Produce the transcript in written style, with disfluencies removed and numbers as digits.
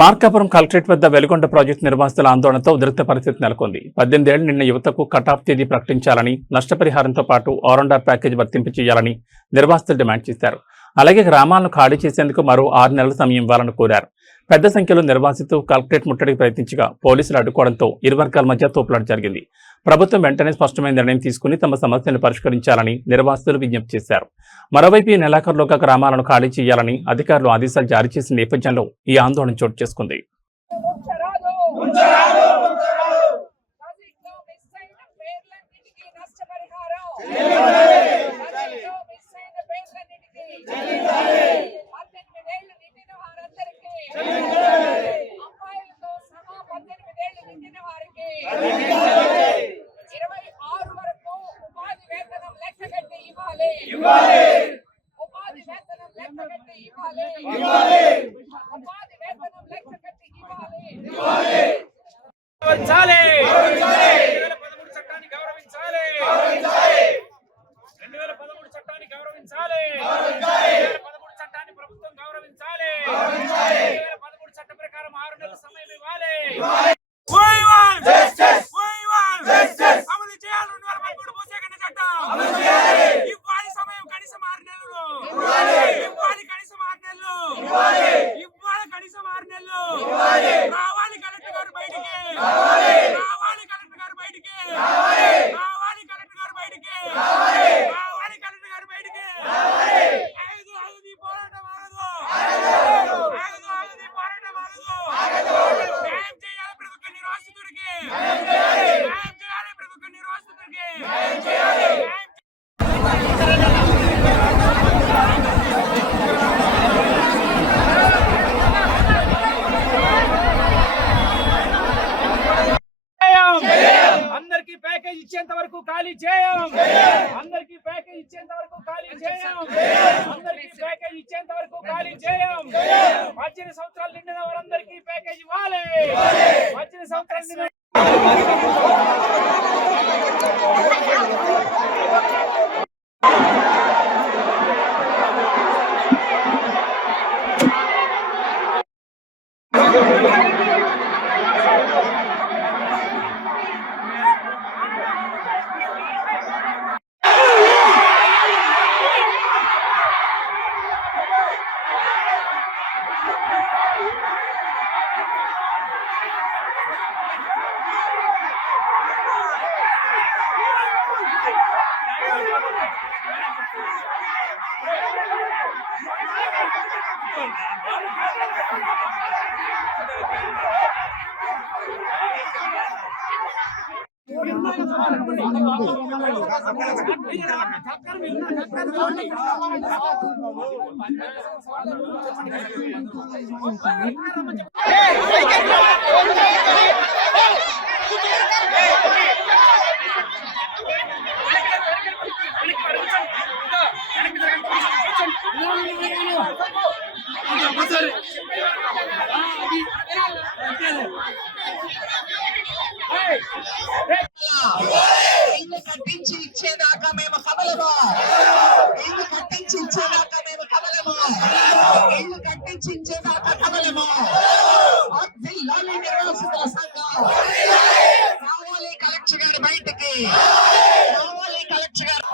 Markapuram collectorate వద్ద Veligonda project నిర్వాసితుల ఆందోళనతో ఉద్రిక్త పరిస్థితి నెలకొంది. 18 ఏళ్లు నిన్న యువతకు కటాఫ్ తేదీ ప్రకటించాలని, నష్టపరిహారంతో పాటు ఆర్&ఆర్ ప్యాకేజ్ వర్తింపు చేయాలని నిర్వాసితులు డిమాండ్ చేశారు. అలాగే గ్రామాలను ఖాళీ చేసేందుకు మరో 6 నెలల సమయం ఇవ్వాలని కోరారు. పెద్ద సంఖ్యలో నిర్వాసితులు కలెక్టరేట్ ముట్టడికి ప్రయత్నించగా పోలీసులు అడ్డుకోవడంతో ఇరు వర్గాల మధ్య తోపులాట జరిగింది. ప్రభుత్వం వెంటనే స్పష్టమైన నిర్ణయం తీసుకుని తమ సమస్యలను పరిష్కరించాలని నిర్వాసితులు విజ్ఞప్తి చేశారు. మరోవైపు ఈ నెలాఖరులోగా గ్రామాలను ఖాళీ చేయాలని అధికారులు ఆదేశాలు జారీ చేసిన నేపథ్యంలో ఈ ఆందోళన చోటు చేసుకుంది. ఇచ్చేంత వరకు ఖాళీ చేయం. అందరికీ ప్యాకేజ్ ఇచ్చేంత వరకు ఖాళీ చేయం. అందరికీ ప్యాకేజ్ ఇచ్చేంత వరకు ఖాళీ చేయం. 18 సంవత్సరాలు నిండిన వారందరికీ ప్యాకేజ్ ఇవ్వాలి. 18 సంవత్సరాలు నిండిన ఇల్లు కట్టించి ఇచ్చేదాకా మేము కదలము. ఇల్లు కట్టించి ఇచ్చేదాకా మేము కదలము. ఇల్లు కట్టించి ఇచ్చేదాకా కదలము. నిర్వాసితుల సంఘం రావాలి కలెక్టర్ గారి బయటికి. రావాలి కలెక్టర్ గారు.